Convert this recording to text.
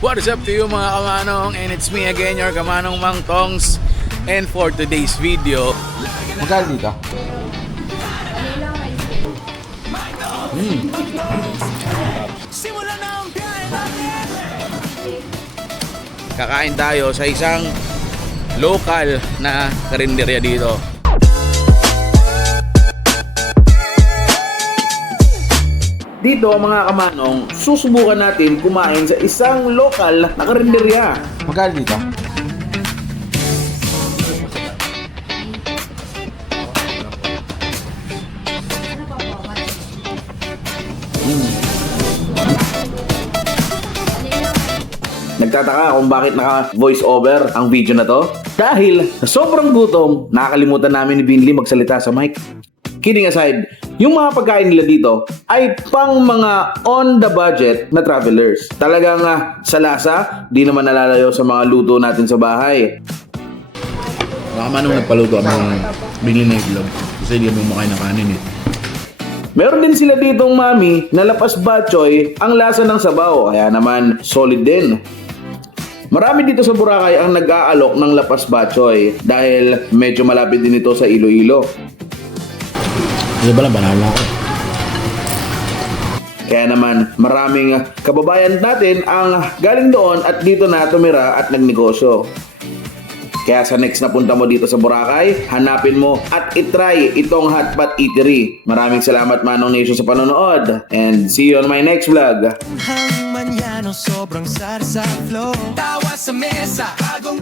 What is up to you mga kamanong? And it's me again, your kamanong Mang Tongs. And for today's video, Magkano dito? kakain tayo sa isang local na karinderya dito. Dito mga kamanong, susubukan natin kumain sa isang local na karinderya. Magkano dito? Nagtataka kung bakit naka voice over ang video na to? Dahil sa sobrang gutom, nakakalimutan namin ni Binley magsalita sa mic. Kidding aside, yung mga pagkain nila dito ay pang mga on the budget na travelers. Talagang sa lasa, di naman nalalayo sa mga luto natin sa bahay. Baka man nung nagpaluto ang Binley na itlog. Kasi hindi mo makain ng kanin eh. Meron din sila ditong mami na lapas batchoy ang lasa ng sabaw, kaya naman solid din. Marami dito sa Boracay ang nag-aalok ng lapas batchoy dahil medyo malapit din ito sa Iloilo. Hindi ba lang banal ako? Kaya naman maraming kababayan natin ang galing doon at dito na tumira at nagnegosyo. Kaya sa next na punta mo dito sa Boracay, hanapin mo at itry itong Hotpot Eatery. Maraming salamat Manong Nation sa panonood and see you on my next vlog. Hang manyano sobrang sarsa flow. Tawa sa mesa, agong